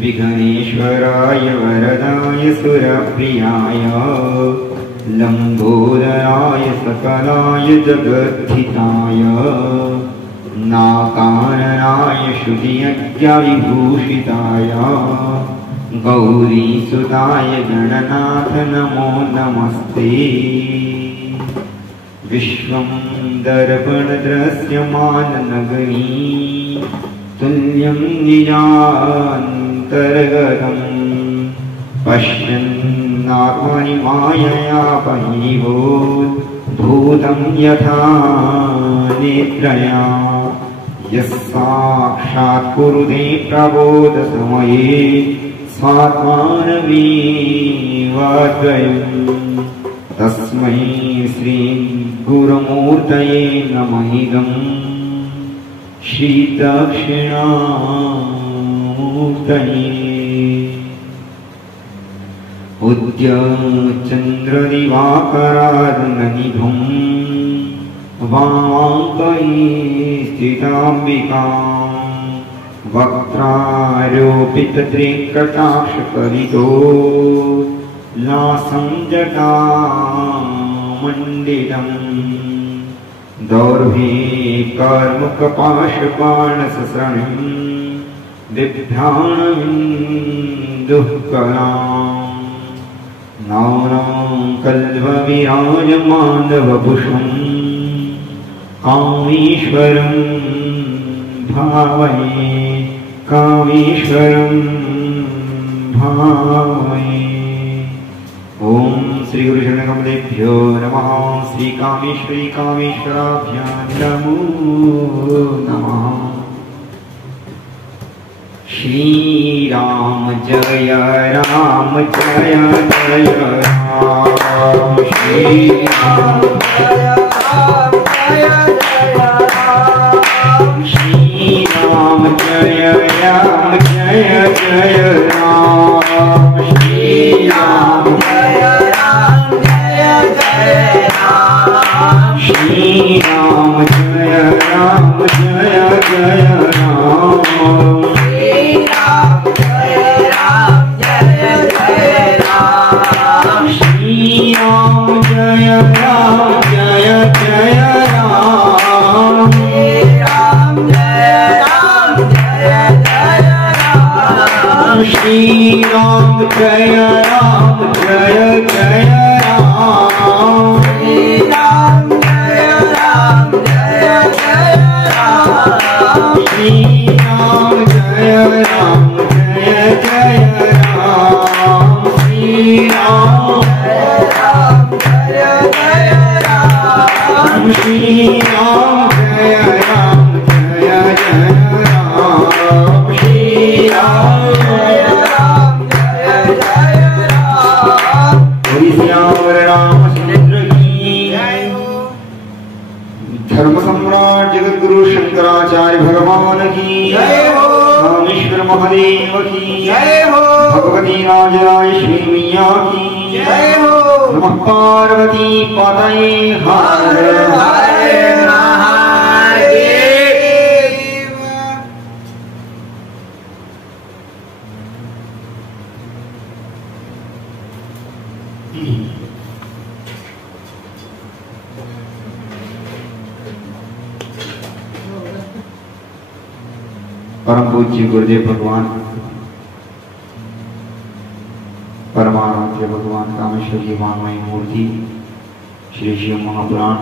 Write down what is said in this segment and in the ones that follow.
विघ्नेश्वराय वरदाय सुरप्रियाय लंबोदराय सकलाय जगद्धिताय नाकाननाय श्रुतियज्ञविभूषिताय गौरीसुताय गणनाथ नमो नमस्ते। विश्वं दर्पणदृश्यमाननगरी तुल्यं निजान्तर्गतं पश्यन्नात्मनि मायया परीभूतं यथा नेत्रया यस्साक्षात् कुरुते प्रबोधसमये स्वात्मानमेवाद्वयम् तस्मै श्री गुरुमूर्तये नमः। श्रीदक्षिणामूर्तये उद्यचन्द्रदिवाकरार्णनिभं वामाङ्कये स्थिताम्बिकां वक्त्रारोपितत्रिकटाक्षकलितो लासं जटामण्डितम् दौर्भे कर्मुकपाशपाणससरणं बिभ्राणविन्दुःकराम् नौनां कल्वविराजमानवपुषं कामेश्वरं भावये कामेश्वरं भावये। ओम श्री गुरु शरणकमलेभ्यो नमः। श्री कामेश्वरी कामेश्वराभ्यां नमो नमः। श्री राम जय राम जय जय राम। श्री राम जय राम जय जय राम। श्री राम जय राम जय जय राम। श्री राम श्री राम जय राम जय जय राम। श्री राम जय राम जय जय राम। श्री राम जय राम जय जय राम। श्री राम जय राम जय जय राम। श्री राम जय राम जय जय राम। श्री राम जय राम जय जय राम। श्री राम जय राम जय जय राम। श्री राम जय राम जय जय राम। श्री राम जय राम जय जय राम। श्री राम जय राम जय जय राम। बोलिए सियावर रामचंद्र की जय हो। धर्म सम्राट जगद्गुरु शंकराचार्य भगवान की जय हो। रामेश्वर महादेव की जय हो। भगवती राजराजेश्वरी मैया की जय हो। नमः पार्वती पतये हर हर महादेव। परम पूज्य गुरुदेव भगवान परमाराध्य भगवान कामेश्वर की वांगमयी मूर्ति श्री शिव महापुराण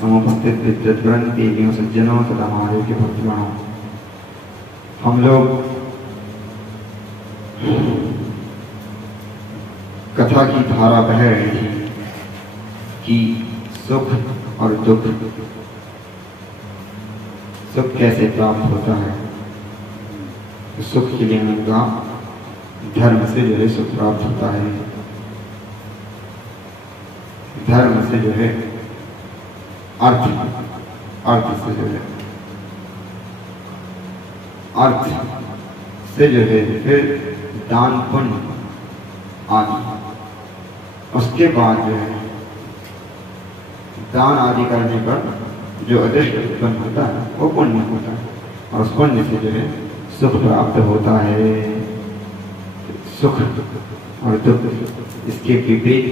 समुपस्थित विद्वद्वृंद देवियों सज्जनों तथा महादेव के भक्तगणों, हम लोग कथा की धारा बह रही थी कि सुख और दुख, सुख कैसे प्राप्त होता है। सुख के लिए उनका धर्म से जो है सुख प्राप्त होता है। धर्म से जो है अर्थ, अर्थ से जो है अर्थ से जो है फिर दान पुण्य आदि। उसके बाद जो है दान आदि करने पर जो अदृष्ट उत्पन्न होता है वो पुण्य होता है, और उस पुण्य से जो है सुख प्राप्त होता है। सुख और दुख इसके विपरीत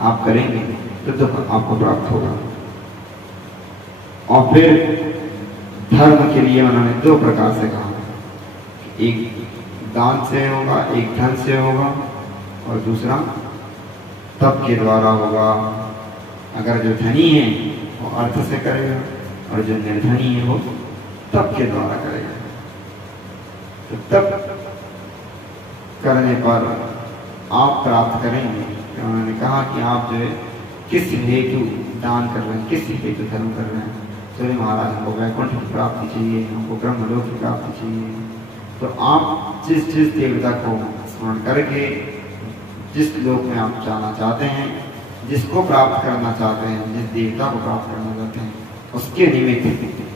आप करेंगे तो दुख आपको प्राप्त होगा। और फिर धर्म के लिए उन्होंने दो प्रकार से कहा, एक दान से होगा, एक धन से होगा, और दूसरा तप के द्वारा होगा। अगर जो धनी है वो अर्थ से करेगा और जो निर्धनी है वो तप के द्वारा करेगा। तो तप करने पर आप प्राप्त करेंगे। तो उन्होंने कहा कि आप जो है किस हेतु दान कर रहे हैं, किस हेतु धर्म कर रहे हैं। सूर्य महाराज हमको वैकुंठ की प्राप्ति चाहिए, हमको ब्रह्मलोक की प्राप्ति चाहिए। तो आप जिस जिस देवता को स्मरण करके जिस लोक में आप जाना चाहते हैं, जिसको प्राप्त करना चाहते हैं, जिस देवता को प्राप्त करना चाहते हैं, उसके निमित्त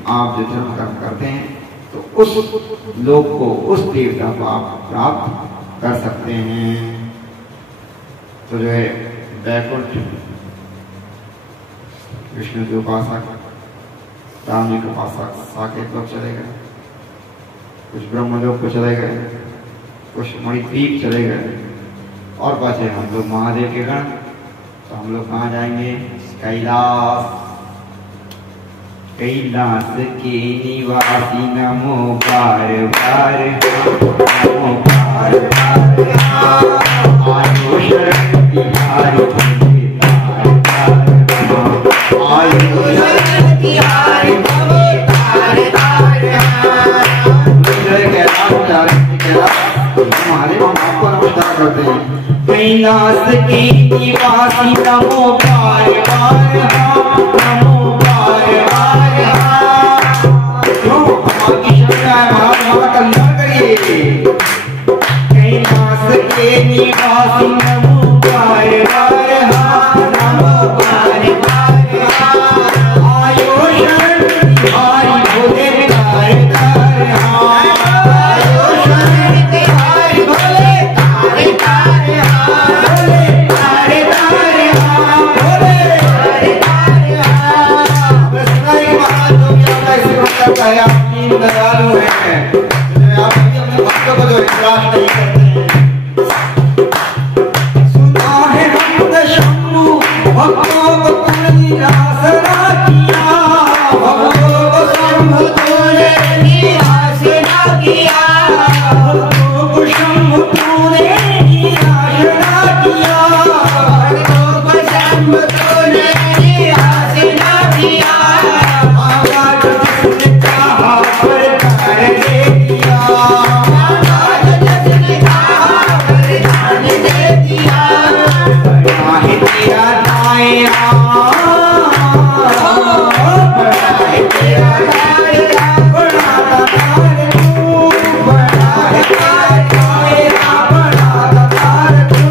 आप जो धर्म कर्म करते हैं तो उस लोक को, उस देवता को आप प्राप्त कर सकते हैं। तो जो है वैकुंठ विष्णु के उपासक, राम जी के उपासक साकेत लोग चले गए, कुछ ब्रह्मलोक को चले गए, कुछ मणिद्वीप चले गए, और बचे हम लोग महादेव के गण। तो हम लोग कहाँ जाएंगे? कैलाश। कैलाश के निवासी नमो बार बार, नमो बार बार, आयो शरण तिहारी आयो शरण तिहारी महादेव, हम आपको नमस्कार करते हैं। कैलाश के निवासी नमो बार बार, नमो बार बार, आपकी शरण है, हमारा कल्याण करिए। कैलाश के निवासी नमो बार बार, नमो बार बार, आयो शरण तिहारी भोले तारे तारे, आयो शरण तिहारी भोले तारे तारे, भोले तारे तारे, भोले तारे तारे। कृष्ण महादेव की आपका सेवा करता है, आप दीन दयालु हैं, आप अपने भक्तों को जो निराश नहीं करते हैं। सुना है भक्त शंभु भक्तों को तूने निराश ना किया, भक्तों को शंभु तूने निराश ना किया, भक्तों को शंभु तूने निराश ना किया, भक्तों को शंभु तूने निराश ना किया। आवाज जिसने कहा वरदान दे दिया, आवाज जिसने कहा वरदान दे दिया। बड़ा है तेरा दाया, बड़ा है तेरा दाया, बड़ा दातार तू, बड़ा है तेरा दाया, बड़ा दातार तू।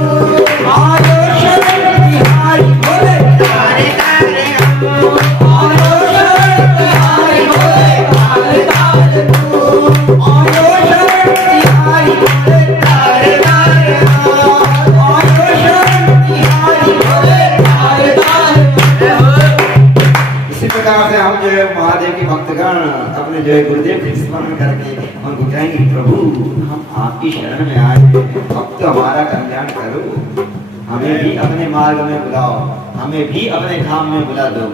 आयो शरण तिहारी भोले तारे तारे, आयो शरण तिहारी भोले तारे तारे तू, आयो शरण तिहारी भोले तारे तारे, आयो शरण तिहारी भोले तारे तारे। इसी प्रकार से हम जो है महादेव के भक्तगण अपने जो है गुरुदेव के स्मरण करके उनको कहेंगे, प्रभु हम आपकी शरण में आए, अब तो हमारा कल्याण करो, हमें भी अपने मार्ग में बुलाओ, हमें भी अपने धाम में बुला दो।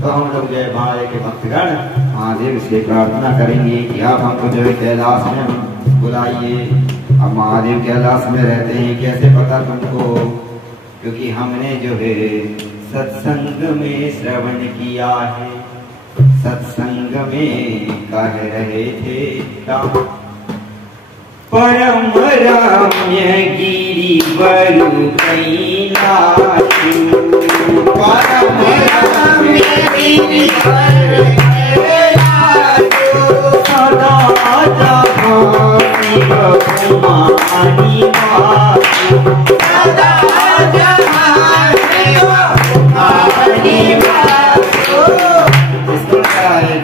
तो हम लोग जो है महादेव के भक्तगण महादेव से प्रार्थना करेंगे कि आप हमको जो है कैलाश में बुलाइए। अब महादेव कैलाश में रहते हैं, कैसे पता तुमको? क्योंकि हमने जो है सत्संग में श्रवण किया है, सत्संग में कह रहे थे परम रम्य गिरिवरु कैलाशु, परम रम्य गिरिवरु कैलाशु, सदा जहाँ शिव कुमारी वासु, सदा जहाँ शिव कुमारी वासु। इसको क्या है?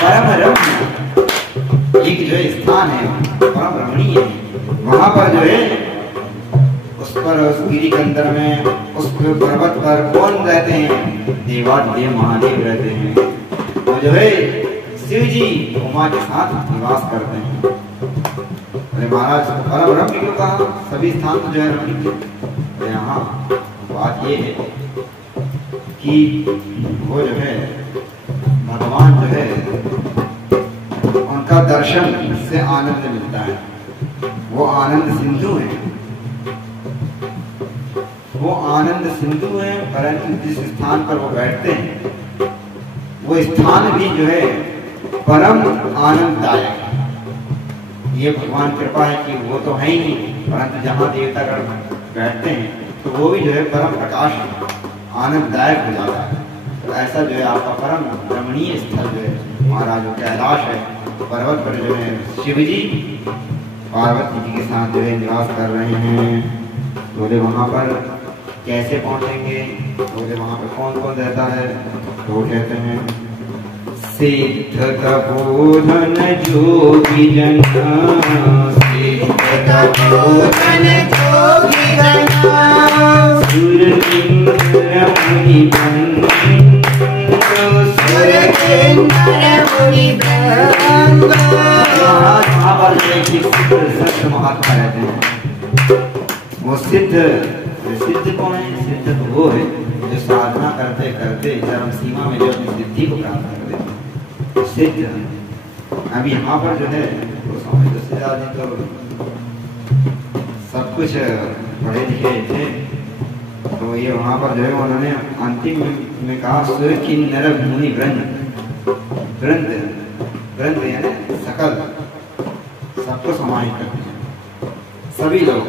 परम रम्य एक जो है स्थान है, परम रमणीय है। वहां पर जो है उस पर, उस गिरी के अंदर में, उस पर्वत पर कौन रहते हैं? देवादिदेव महादेव रहते हैं। तो जो है शिव जी उमा के साथ निवास करते हैं। अरे महाराज परम रम्य क्यों कहा? सभी स्थान तो जो है रम्य थे। यहाँ बात ये है कि वो जो है भगवान जो है उनका दर्शन से आनंद मिलता है। वो आनंद सिंधु है, वो आनंद सिंधु है, परंतु जिस स्थान पर वो बैठते हैं वो स्थान भी जो है परम आनंददायक है। ये भगवान कृपा है कि वो तो है ही नहीं, परंतु जहाँ देवतागण बैठते हैं तो वो भी जो है परम प्रकाश आनंददायक हो जाता है। तो ऐसा जो है आपका परम रमणीय स्थल जो है महाराज वो कैलाश है। पर्वत पर जो है शिव जी पार्वती जी के साथ जो है निवास कर रहे हैं। बोले वहाँ पर कैसे पहुँचेंगे? बोले वहाँ पर कौन कौन रहता है? तो वो कहते हैं सिद्ध तपोधन जोगी जन, सिद्ध तपोधन जोगी जन, सुर किन्नर मुनि बृंद, सुर किन्नर मुनि बृंद। वहाँ पर सिद्ध महात्मा रहते हैं। वो सिद्ध कौन है? सिद्ध तो वो है जो साधना करते करते चरम सीमा में जो अपनी सिद्धि को प्राप्त कर देते सिद्ध। अभी यहाँ पर जो है वो स्वामी तुलसीदास जी तो सब कुछ पढ़े लिखे थे, तो ये वहाँ पर जो है उन्होंने अंतिम में कहा सुर किन्नर मुनि वृंद। वृंद यानी सकल, सबको समाहित करते हैं, सभी लोग,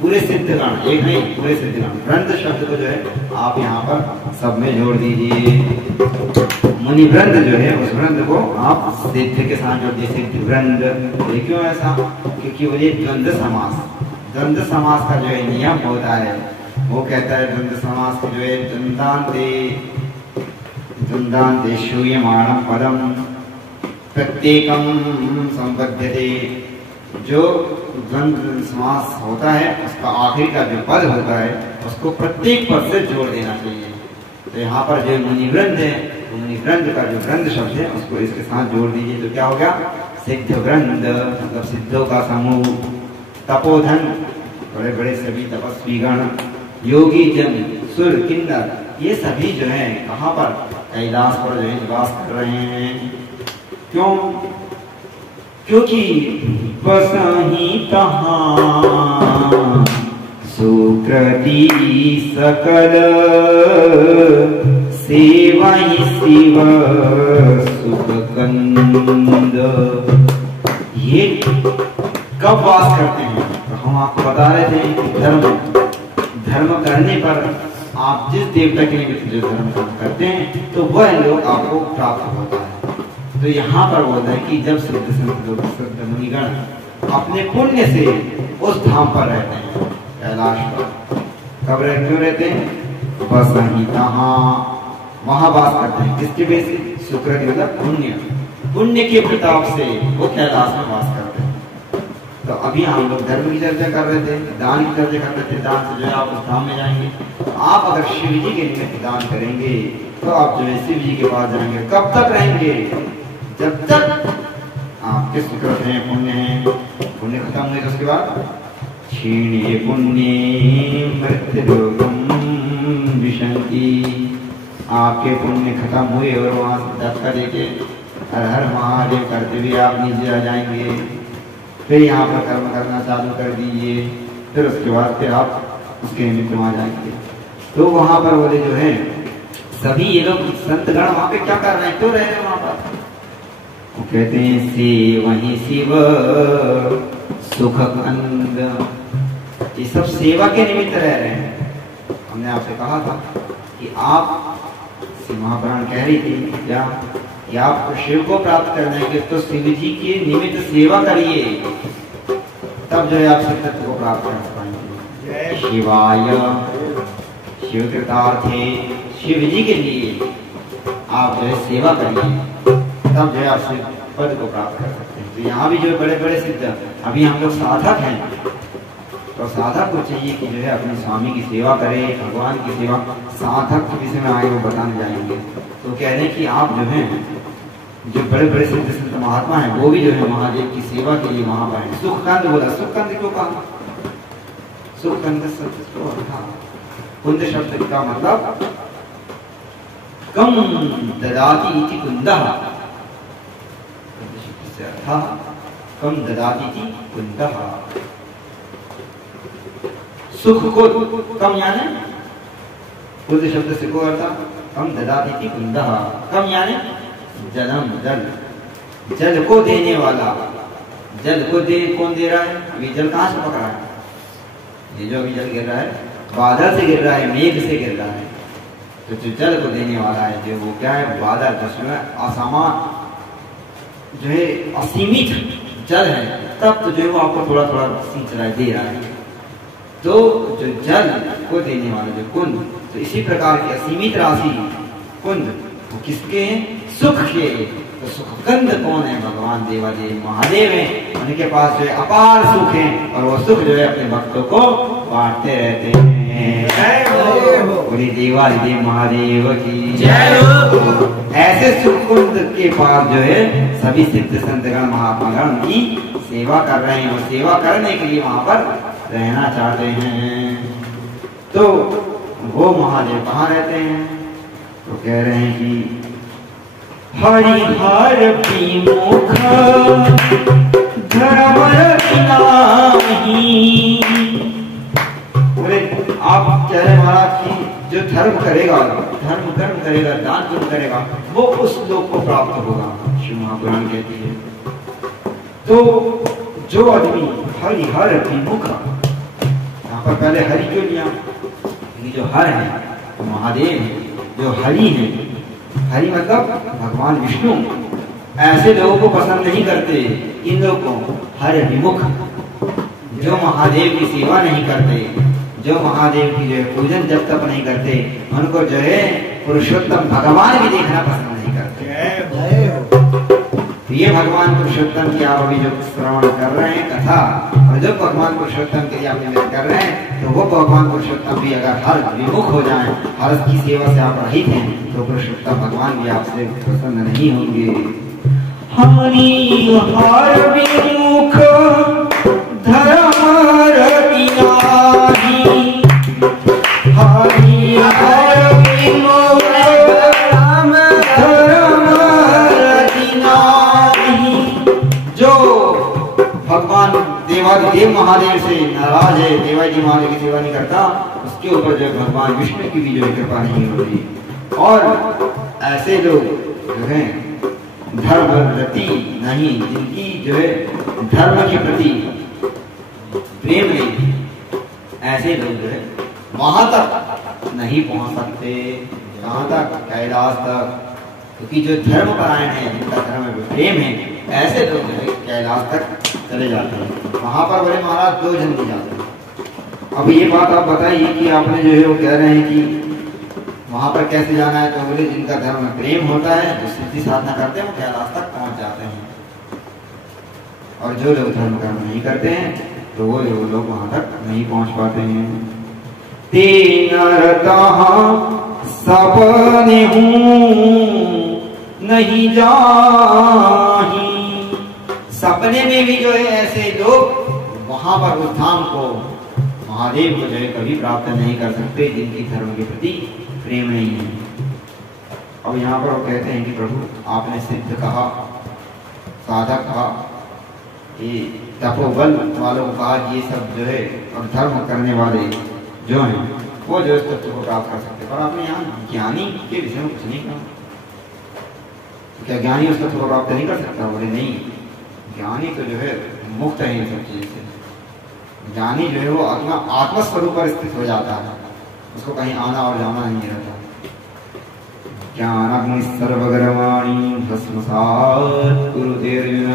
पूरे सिद्धगण, एक नहीं पूरे सिद्धगण। वृंद शब्द को जो है आप यहाँ पर सब में जोड़ दीजिए। मुनि वृंद जो है उस वृंद को आप सिद्ध के साथ जोड़ दीजिए, सिद्ध वृंद। क्यों ऐसा? क्योंकि वो ये द्वंद्व समास का जो है नियम होता है। वो कहता है द्वंद्व समास के जो है द्वंद्वान्ते श्रूयमाणं पदम प्रत्येकम संबध्यते। जो द्वंद्व समास होता है उसका आखिर का जो पद होता है उसको प्रत्येक पद से जोड़ देना चाहिए। तो यहाँ पर जो मुनिवृंद है, मुनिवृंद का जो वृंद शब्द है उसको इसके साथ जोड़ दीजिए तो क्या हो गया? सिद्ध वृंद, मतलब सिद्धों का समूह। तपोधन, बड़े बड़े सभी तपस्वी गण, योगी जन, सुर किन्नर, ये सभी जो है कहाँ पर? कैलाश पर जो है निवास कर रहे हैं। क्यों? क्योंकि बसहि तहाँ सुकृति सकल, सेवहि शिव सुख कंद। ये कब वास करते हैं? तो हम आपको बता रहे थे कि धर्म करने पर आप जिस देवता के निमित्त जो धर्म करते हैं तो वह लोग आपको प्राप्त होता है। तो यहाँ पर बोलता है कि जब सिद्ध संत लोग, सिद्ध मुनिगण अपने पुण्य से उस धाम पर रहते हैं, कैलाश पर। कब क्यों रहते हैं? बसहि तहाँ, वहां वास करते हैं। किसके वजह से? सुकृति मतलब पुण्य के प्रताप से वो कैलाश में वास करते हैं। तो अभी हम लोग धर्म की चर्चा कर रहे थे, दान की चर्चा कर रहे थे। दान से जो है आप उस धाम में जाएंगे। तो आप अगर शिव जी के निमित्त दान करेंगे तो आप जो है शिव जी के पास जाएंगे। कब तक रहेंगे? जब तक आपके सुकृत हैं, पुण्य हैं। पुण्य खत्म हुए तो उसके बाद क्षीणे पुण्य मृत्युलोकम विशन्ति। आपके पुण्य खत्म हुए और वहां से धक्का देके हर हर महादेव करते हुए आप नीचे आ जाएंगे। फिर यहाँ पर कर्म करना चालू कर दीजिए, फिर उसके बाद फिर आप उसके निमित्त वहां जाएंगे। तो वहां पर बोले जो है सभी ये लोग संतगण वहां पे क्या कर रहे हैं? क्यों रह रहे हैं वहां पर? वो कहते हैं से वही शिव सुख कंद। ये सब सेवा के निमित्त रह रहे हैं। हमने आपसे कहा था कि आप महापुराण कह रही थी क्या कि आप शिव को प्राप्त करना है तो शिव जी के निमित्त सेवा करिए, तब जो है आप सिद्धत्व को प्राप्त कर पाएंगे। शिवाय शिव कृतार्थे, शिव जी के लिए आप जो है सेवा करिए, तब जो है आप शिव पद को प्राप्त कर सकते हैं। तो यहाँ भी जो बड़े बड़े सिद्ध, अभी हम लोग साधक हैं तो साधक को चाहिए कि जो है अपने स्वामी की सेवा करे, भगवान की सेवा। साधक के विषय में आगे वो बताने जाएंगे। तो कह रहे हैं कि आप जो है जो बड़े बड़े सिद्ध संत महात्मा हैं वो भी जो है महादेव की सेवा के लिए वहां पर है। सुखकंद बोला, सुखकंद क्यों कहा? सुखकंद कुंद शब्द का मतलब कम ददाति इति कुंदः, कम ददाति इति कुंदः। सुख को कम यानी कुंद शब्द से को अर्थ कम ददाति इति कुंदः, कम यानी जलम जल, जल को देने वाला। जल को दे कौन दे रहा है? अभी जल कहां से पकड़ा है? ये जो अभी जल गिर रहा है बादल से गिर रहा है, मेघ से गिर रहा है। तो जो जल को देने वाला है जो वो क्या है? बादल, जिसमें असामान्य जो है असीमित जल है, तब तो जो है वो आपको थोड़ा थोड़ा सिंचाई दे रहा है। तो जो जल को देने वाला जो कुंद, तो इसी प्रकार की असीमित राशि कुंद वो किसके हैं? सुख के। तो सुखकंद कौन है? भगवान देवादेव महादेव हैं, उनके पास जो है अपार सुख है और वो सुख जो है अपने भक्तों को बांटते रहते हैं। बोली देवादेव महादेव की जय हो। ऐसे सुखकुंद के पास जो है सभी सिद्ध संतगण महात्मागण उनकी सेवा कर रहे हैं और सेवा करने के लिए वहां पर रहना चाहते हैं। तो वो महादेव कहाँ रहते हैं? तो कह रहे हैं कि हरिहर विमुख धर्म रखनाही। बोले आप कह रहे महाराज की जो धर्म करेगा, धर्म कर्म करेगा, दान पुण्य करेगा, वो उस लोक को प्राप्त होगा। शिव महापुराण कहती है। तो जो आदमी हरिहर विमुख, यहाँ पर पहले हरि क्यों लिया? जो हर है तो महादेव है, जो हरि है, हरि मतलब भगवान विष्णु, ऐसे लोगों को पसंद नहीं करते। इन लोगों को हर विमुख, जो महादेव की सेवा नहीं करते, जो महादेव की जो है पूजन जब तक नहीं करते, उनको जो है पुरुषोत्तम भगवान भी देखना पसंद नहीं करते। तो ये भगवान पुरुषोत्तम की आप अभी जो श्रवण कर रहे हैं कथा, और जो भगवान पुरुषोत्तम के लिए आप निमित्त कर रहे हैं, तो वो भगवान पुरुषोत्तम भी अगर हर विमुख हो जाएं, हर की सेवा से आप रहित हैं, तो पुरुषोत्तम भगवान भी आपसे प्रसन्न नहीं होंगे। हरि हर विमुख धर्म रखनाही, हरि हर विमुख धर्म रखनाही। जो भगवान देवादिदेव महादेव से नाराज है, देवादिदेव महादेव की सेवा नहीं करता, उसके ऊपर जो भगवान विष्णु की भी जो कृपा नहीं होती। और ऐसे लोग जो हैं धर्मरति नहीं, जिनकी जो है धर्म के प्रति प्रेम नहीं, ऐसे लोग जो है वहां तक नहीं पहुंच सकते। कहां तक? कैलाश तक। क्योंकि जो धर्म परायण है, जिनका धर्म में प्रेम है, ऐसे लोग जो है कैलाश तक चले जाते हैं। वहां पर बोले महाराज 2 जन नहीं जाते। अब ये बात आप बताइए कि आपने जो है वो कह रहे हैं कि वहां पर कैसे जाना है? तो बोले जिनका धर्म में प्रेम होता है, जो सिद्धि साधना करते हैं, वो कैलाश तक पहुंच जाते हैं। और जो लोग धर्म कर्म नहीं करते हैं, तो वो लोग वहां तक नहीं पहुंच पाते हैं। तीन सपने नहीं जाही, सपने में भी जो है ऐसे लोग वहां पर उस धाम को, महादेव को जो है कभी प्राप्त नहीं कर सकते, जिनकी धर्म के प्रति प्रेम नहीं है। अब यहाँ पर वो कहते हैं कि प्रभु आपने सिद्ध कहा, साधक कहा, ये तपोबल वालों को कहा कि ये सब जो है और धर्म करने वाले जो हैं वो जो इस तत्व को प्राप्त कर सकते, पर आपने यहाँ ज्ञानी के विषय में कुछ नहीं कहा। क्या ज्ञानी उस तत्व को प्राप्त नहीं कर सकता? बोले नहीं, ज्ञानी तो जो है मुक्त है इन सब चीज से। ज्ञानी जो है वो आत्मस्वरूप पर स्थित हो जाता है, उसको कहीं आना और जाना नहीं रहता। ज्ञान सर्वगर्वाणी भस्मसात् कुरुते अर्जुन।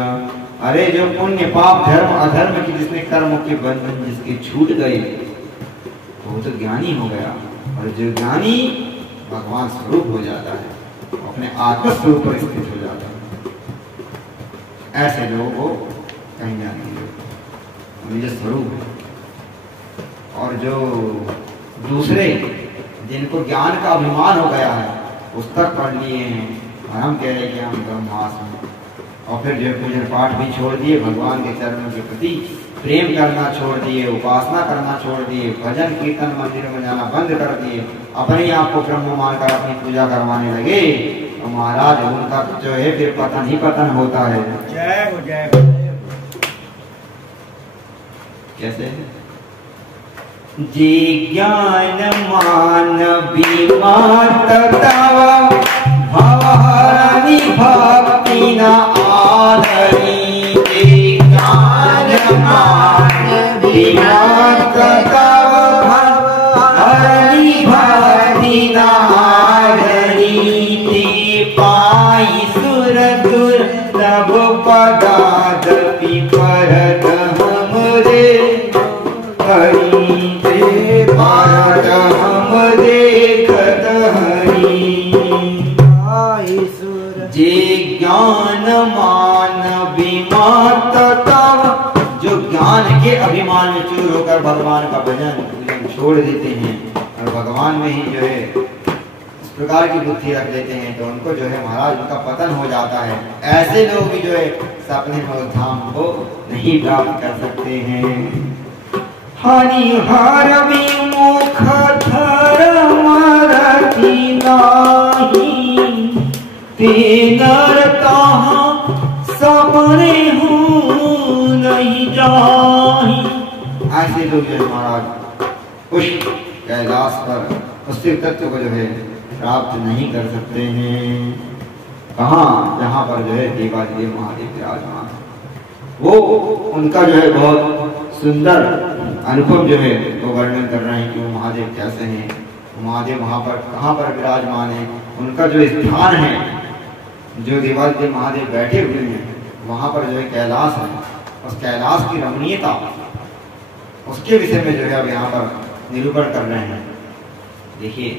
अरे जो पुण्य पाप धर्म अधर्म की जिसने कर्म के बंधन जिसके छूट गए, वो तो ज्ञानी हो गया। और जो ज्ञानी भगवान स्वरूप हो जाता है, अपने आत्मस्वरूप पर स्थित हो जाता है, ऐसे लोगों को कहीं जाने की निज स्वरूप है। और जो दूसरे जिनको ज्ञान का अभिमान हो गया है, पुस्तक पढ़ लिए हैं और हम कह रहे कि हम ब्रह्मास हैं। और फिर जो पूजन पाठ भी छोड़ दिए, भगवान के चरणों के प्रति प्रेम करना छोड़ दिए, उपासना करना छोड़ दिए, भजन कीर्तन मंदिर में जाना बंद कर दिए, अपने आप को ब्रह्म मानकर अपनी पूजा करवाने लगे, तो महाराज उनका जो है फिर पतन ही पतन होता है। जय हो जय हो। कैसे? जे ज्ञान मान विमात तव भवहरनि भक्ति न आदरि। जे ज्ञान मान विमात तव भवहरनि भक्ति न आदरि। ते पाई सुर दुर्लभ पदादपि परत हमरे हरि। ते पारत हम देखत हरि। जे ज्ञान मान विमात तव, जो ज्ञान के अभिमान में चूर होकर भगवान का भजन पूजन छोड़ देते हैं और भगवान में ही जो है इस प्रकार की बुद्धि रख देते हैं, तो उनको जो है महाराज उनका पतन हो जाता है। ऐसे लोग भी जो है सपने में धाम को नहीं प्राप्त कर सकते हैं। हरिहर विमुख धर्म रति नाही। ते नर तहाँ सबरे हूँ नहीं जाही। ऐसे लोग जो महाराज उस कैलाश पर उस तत्व को जो है प्राप्त नहीं कर सकते हैं। कहाँ? जहाँ पर जो है देवादेव महादेव विराजमान, वो उनका जो है बहुत सुंदर अनुभव जो है वो वर्णन कर रहे हैं कि वो महादेव कैसे हैं। महादेव वहाँ पर कहाँ पर विराजमान है, उनका जो स्थान है, जो देवादेव महादेव बैठे हुए हैं वहाँ पर जो है कैलाश है। उस कैलाश की रमणीयता, उसके विषय में जो है अब यहाँ पर निरूपण कर रहे हैं। देखिए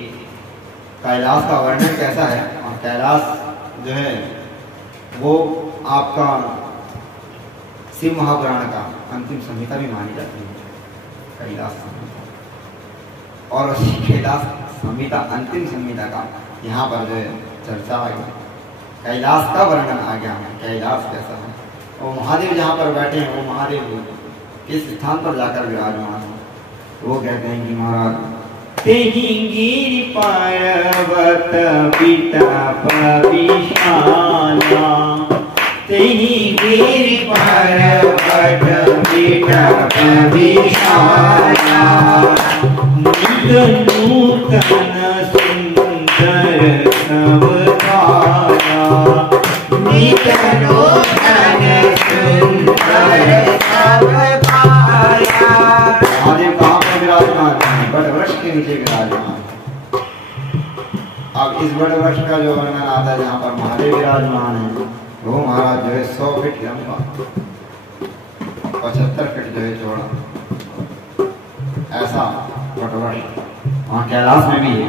कैलाश का वर्णन कैसा है। और कैलाश जो है वो आपका शिव महापुराण का अंतिम संहिता भी मानी जाती है, कैलाश संहिता। और उसी कैलाश संहिता अंतिम संहिता का यहाँ पर जो है चर्चा आ गई, कैलाश का वर्णन आ गया है। कैलाश कैसा है, वो महादेव जहाँ पर बैठे हैं वो महादेव किस स्थान पर जाकर विराजमान है। वो कहते हैं कि महाराज तेहि गिरि पर्वत विताप विशाला। तेहि गिरि पर्वत विताप विशाला। नित नूतन सुंदर अवतारा। नित नूतन सुंदर अवतारा। महादेव कहाँ पर विराजमान है? बड़ वृक्ष के नीचे विराजमान। अब इस बड़ वृक्ष का जो वर्णन आता है जहाँ पर महादेव विराजमान है, वो महाराज जो है 100 फीट लंबा, 75 फीट जो है चौड़ा, ऐसा वटवृक्ष वहाँ कैलाश में भी है।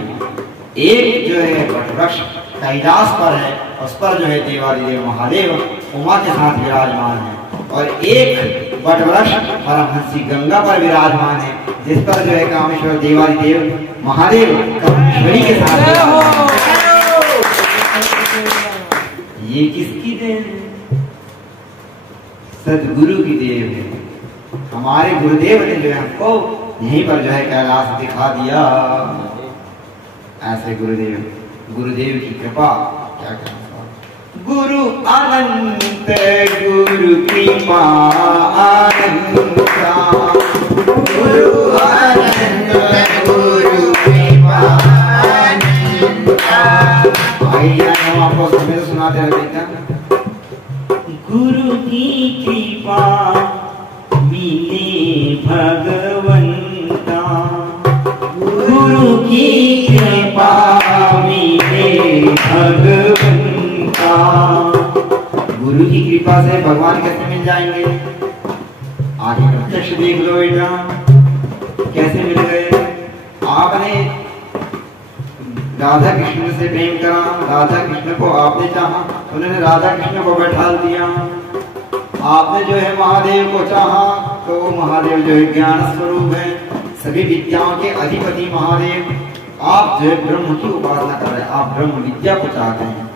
एक जो है वटवृक्ष कैलाश पर है, उस पर जो है देवादिदेव महादेव उमा के साथ विराजमान है। और एक वटवृक्ष परमहंसी गंगा पर विराजमान है, जिस पर जो है कामेश्वर देवादिदेव महादेव कामेश्वरी के साथ। ये किसकी देन है? सदगुरु की देन है। हमारे गुरुदेव ने जो है हमको यहीं पर जो है कैलाश दिखा दिया। ऐसे गुरुदेव की कृपा क्या कहना। गुरु अनंत गुरु कृपा अनंता। गुरु अनंत गुरु कृपा अनंता। भैया हम आपको समय सुनाते रहते क्या? गुरु की कृपा मिले भगवंता। गुरु की कृपा मिले भगवंता। गुरु की कृपा से भगवान कैसे मिल जाएंगे? आगे प्रत्यक्ष देख लो बेटा, कैसे मिल गए। आपने राधा कृष्ण से प्रेम करा, राधा कृष्ण को आपने चाहा, उन्होंने राधा कृष्ण को बैठा दिया। आपने जो है महादेव को चाहा, तो वो महादेव जो है ज्ञान स्वरूप है, सभी विद्याओं के अधिपति महादेव। आप जो है ब्रह्म की उपासना कर रहे हैं, आप ब्रह्म विद्या को चाहते हैं,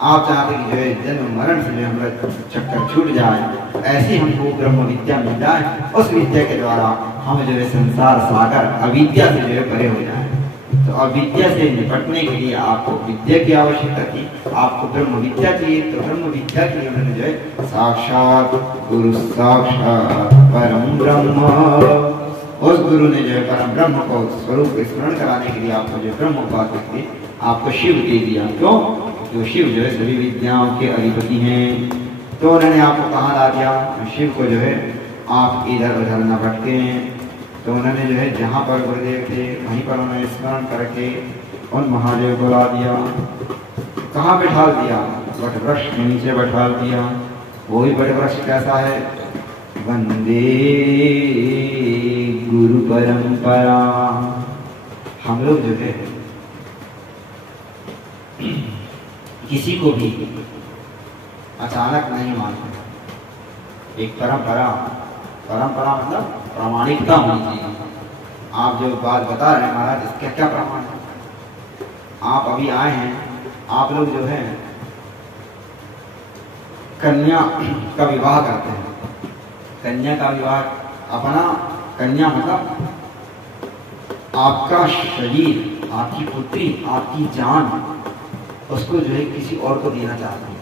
आप चाहते कि जो है जन्म मरण से जो हमारा चक्कर छूट जाए, ऐसी हमको ब्रह्म विद्या मिल जाए, उस विद्या के द्वारा हम जो है संसार सागर अविद्या से जो है परे हो जाए। तो अविद्या से निपटने के लिए आपको विद्या की आवश्यकता थी, आपको ब्रह्म विद्या चाहिए। तो ब्रह्म विद्या के लिए उन्होंने जो है साक्षात गुरु साक्षात परम ब्रह्म, उस गुरु ने जो है परम ब्रह्म को स्वरूप स्मरण कराने के लिए आपको जो ब्रह्म उपासक थे आपको शिव दे दिया। क्यों? तो शिव जो है सभी विद्याओं के अधिपति हैं। तो उन्होंने आपको कहाँ ला दिया? शिव को जो है आप इधर उधर न भटके। तो उन्होंने जो है जहाँ पर गुरुदेव थे वहीं पर उन्होंने स्मरण करके उन महादेव को ला दिया। कहाँ बैठाल दिया? वट वृक्ष के नीचे बैठाल दिया। वो भी बड़े वृक्ष कैसा है? वंदे गुरु परंपरा। हम लोग जो है किसी को भी अचानक नहीं मानते। एक परंपरा, परंपरा मतलब प्रामाणिकता होनी चाहिए। आप जो बात बता रहे हैं महाराज, इसका क्या प्रमाण है? आप अभी आए हैं, आप लोग जो है कन्या का विवाह करते हैं। कन्या का विवाह, अपना कन्या मतलब आपका शरीर, आपकी पुत्री, आपकी जान, उसको जो है किसी और को देना चाहते हैं।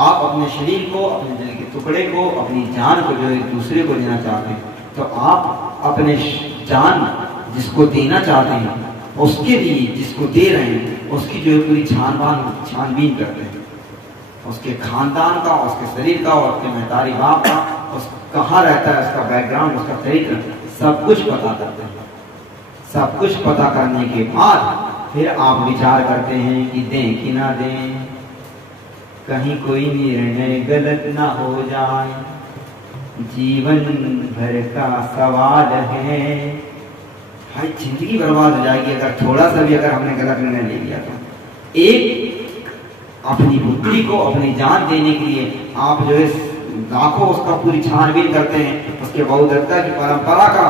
आप अपने शरीर को, अपने दिल के टुकड़े को, अपनी जान को जो है दूसरे को देना चाहते हैं। तो आप अपने जान जिसको देना चाहते हैं, उसके लिए जिसको दे रहे हैं, उसकी जो है पूरी छानबीन करते हैं। उसके खानदान का, उसके शरीर का, उसके महतारी बाप का, उस कहाँ रहता है, उसका बैकग्राउंड, उसका चरित्र, सब कुछ पता करते हैं। सब कुछ पता करने के बाद फिर आप विचार करते हैं कि दें कि ना दें, कहीं कोई निर्णय गलत ना हो जाए, जीवन भर का सवाल है। भाई जिंदगी बर्बाद हो जाएगी अगर थोड़ा सा भी अगर हमने गलत निर्णय ले लिया तो। एक अपनी पुत्री को अपनी जान देने के लिए आप जो है लाखों उसका पूरी छानबीन करते हैं, उसके बौद्धता की परंपरा का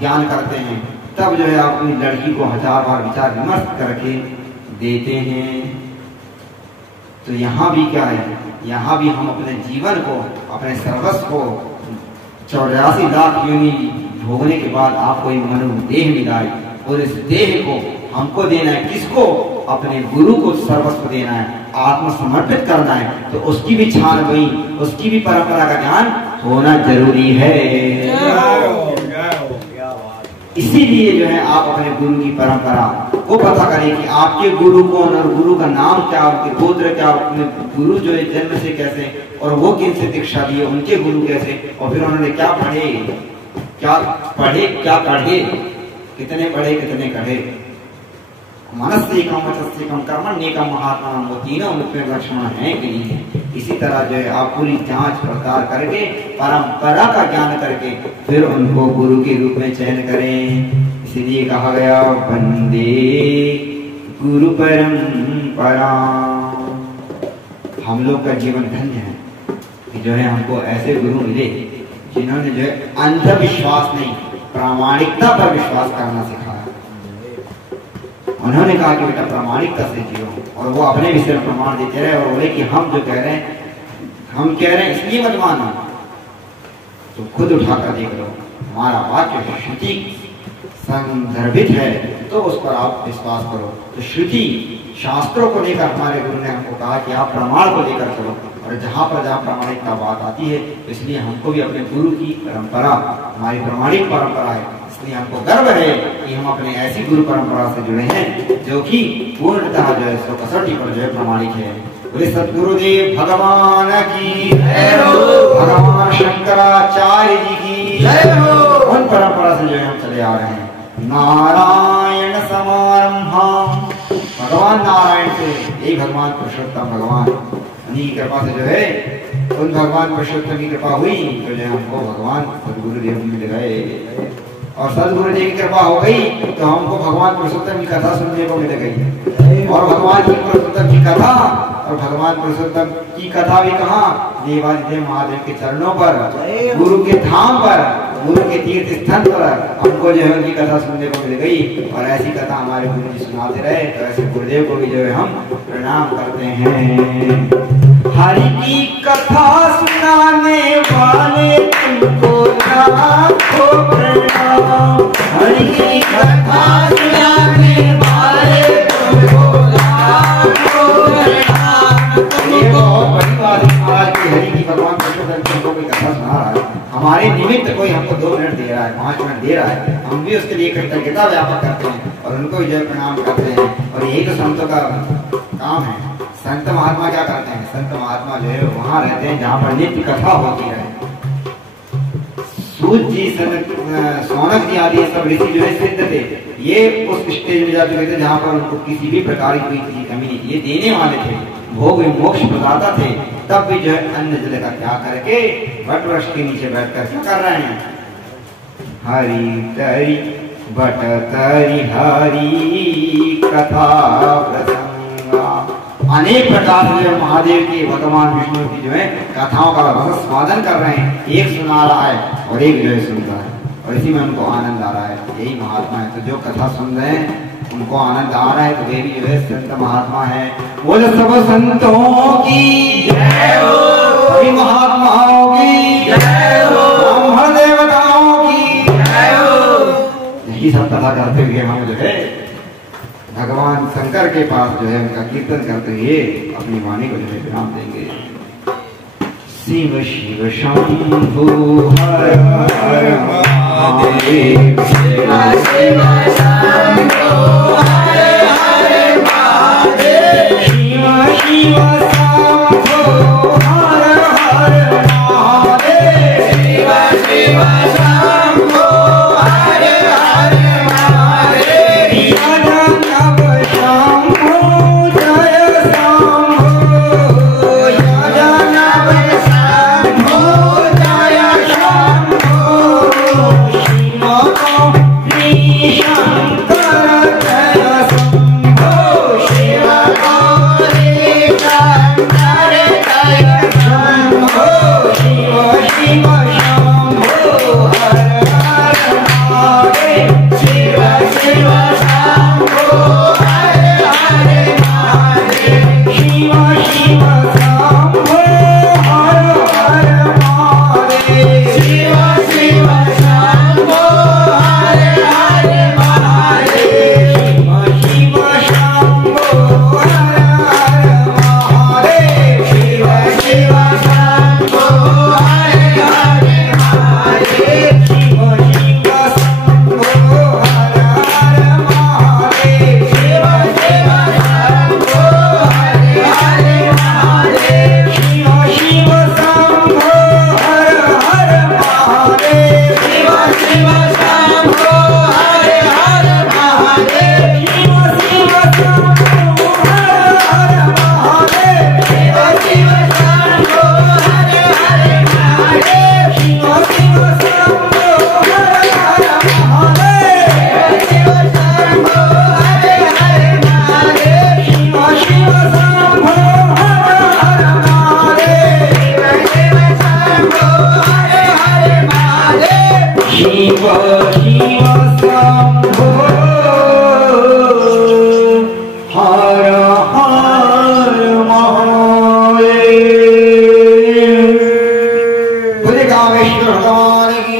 ज्ञान करते हैं, तब जो है आप अपनी लड़की को 1000 बार विचार विमर्श करके देते हैं। तो यहाँ भी क्या है? यहाँ भी हम अपने जीवन को, अपने सर्वस्व को 84 लाख योनि भोगने के बाद आपको एक मनुदेह मिला है, और इस देह को हमको देना है। किसको? अपने गुरु को सर्वस्व देना है, आत्मसमर्पित करना है। तो उसकी भी छानबीन, उसकी भी परंपरा का ज्ञान होना जरूरी है। इसीलिए जो है आप अपने गुरु की परंपरा को पता करें कि आपके गुरु कौन और गुरु का नाम क्या, उनके गोत्र क्या, अपने गुरु जो है जन्म से कैसे, और वो किन से दीक्षा दिए, उनके गुरु कैसे, और फिर उन्होंने क्या पढ़े, क्या पढ़े, कितने पढ़े, कितने कढ़े। मनस्येकम वचस्येकम कर्मण्येकम महात्मा, वो तीनों उनके लक्षण हैं कि नहीं है। इसी तरह जो है आप पूरी जांच पड़ताल करके, परंपरा का ज्ञान करके फिर उनको गुरु के रूप में चयन करें। इसीलिए कहा गया वंदे गुरु परंपरा। हम लोग का जीवन धन्य है कि जो है हमको ऐसे गुरु मिले जिन्होंने जो है अंधविश्वास नहीं, प्रामाणिकता पर विश्वास करना सिखाया। उन्होंने कहा कि बेटा प्रामाणिकता से जियो, और वो अपने विषय में प्रमाण देते रहे और बोले कि हम जो कह रहे हैं, हम कह रहे हैं इसलिए मत मानो, तो खुद उठाकर देख लो, हमारा वाक्य श्रुति संदर्भित है तो उस पर आप विश्वास करो। तो श्रुति शास्त्रों को लेकर हमारे गुरु ने हमको कहा कि आप प्रमाण को लेकर चलो, और जहाँ पर जहाँ प्रामाणिकता बात आती है, इसलिए हमको भी अपने गुरु की परंपरा हमारी प्रामाणिक परंपरा है, इसलिए हमको गर्व है कि हम अपने ऐसी गुरु परंपरा से जुड़े हैं जो कि पूर्णतः जो है 161 पर जो है प्रमाणिक है। बोले सद्गुरुदेव भगवान की जय हो, भगवान शंकराचार्य जी की जय हो। उन परंपरा से जो है हम चले आ रहे हैं। नारायण समारंभा, भगवान नारायण से, यही भगवान पुरुषोत्तम भगवान, उन्हीं की कृपा से जो है उन भगवान पुरुषोत्तम की कृपा हुई तो जो हमको भगवान सदगुरुदेव मिल गए, और सदगुरुदेव की कृपा हो गई तो हमको भगवान पुरुषोत्तम की कथा सुनने को मिल गई। और भगवान की पुरुषोत्तम की कथा, और भगवान पुरुषोत्तम की कथा भी कहाँ? देवादिदेव महादेव के चरणों पर, गुरु के धाम पर, गुरु के तीर्थ स्थल पर हमको जो है उनकी कथा सुनने को मिल गई। और ऐसी कथा हमारे गुरु जी सुनाते रहे, तो ऐसे गुरुदेव को भी जो है हम प्रणाम करते हैं। हरि की कथा सुनाने वाले तुमको लाखों प्रणाम। हरि की कथा सुनाने वाले तुमको लाखों प्रणाम। ये बहुत बड़ी बात है महाराज की, हरि की भगवान तुमको कोई कथा सुना रहा है, हमारे निमित्त कोई हमको 2 मिनट दे रहा है, 5 मिनट दे रहा है, हम भी उसके लिए कृतज्ञता व्यापक करते हैं और उनको भी जो प्रणाम करते हैं। और यही तो संतों का काम है। संत महात्मा क्या करते हैं? संत महात्मा जो है वहां रहते हैं जहाँ पर नित्य कथा होती है। सूत जी, सौनक जी आदि सब ऋषि जो है सिद्ध थे, ये उस स्टेज में जा चुके थे जहाँ पर उनको किसी भी प्रकार की कोई कमी नहीं थी। ये देने वाले थे, भोग मोक्ष प्रदाता थे। तब भी जो है अन्न जल का त्याग करके वट वृक्ष के नीचे बैठकर क्या कर रहे हैं? हरि तरी बट तरी हरि कथा प्रसंगा। अनेक प्रकार से महादेव की, भगवान विष्णु की जो है कथाओं का स्वादन कर रहे हैं। एक सुना रहा है और एक जो है सुन रहा है, और इसी में उनको आनंद आ रहा है। यही महात्मा है। तो जो कथा सुन रहे हैं उनको आनंद आ रहा है, तो वे भी जो है संत महात्मा है। बोलो सब संतों की जय हो, सभी महात्माओं की जय हो, ब्रह्म देवताओं की जय हो। यही सब कथा करते हुए हम जो है भगवान शंकर के पास जो है उनका कीर्तन करते हुए अपनी वाणी को जो है विराम देंगे। शिव शिव शंभु हर हर महादेव, शिव शिव शंभु हर हर महादेव, शिव शिव शंभु हर हर महादेव, शिव शिव शंभु हर हर महादेव। यादव शंभु जय शंभु, यादव शंभु जय शंभु, शिव गौरी शंकर जय शंभु, शिव गौरी शंकर जय शंभु, शिव शिव शंभु हर हर महादेव, शिव शिव शंभु हर हर महादेव, शिव शिव शंभु हर हर महादेव, शिव शिव शंभु हर हर महादेव, शिव शिव शंभु हर हर महादेव, शिव शिव शंभु हर हर महादेव, शिव शिव शंभु हर हर महादेव, शिव शिव शंभु हर हर महादेव, शिव शिव शंभु हर हर महादेव, शिव शिव शंभु हर हर महादेव, शिव शिव शंभु हर हर महादेव, शिव शिव शंभु हर हर महादेव, शिव शिव शंभु हर हर महादेव, शिव शंभु हर हर महादेव, शिव शिव शंभु हर हर महादेव, शिव शिव शंभु हर हर महादेव, शिव शिव शंभु हर हर महादेव। बोले कामेश्वर भगवान की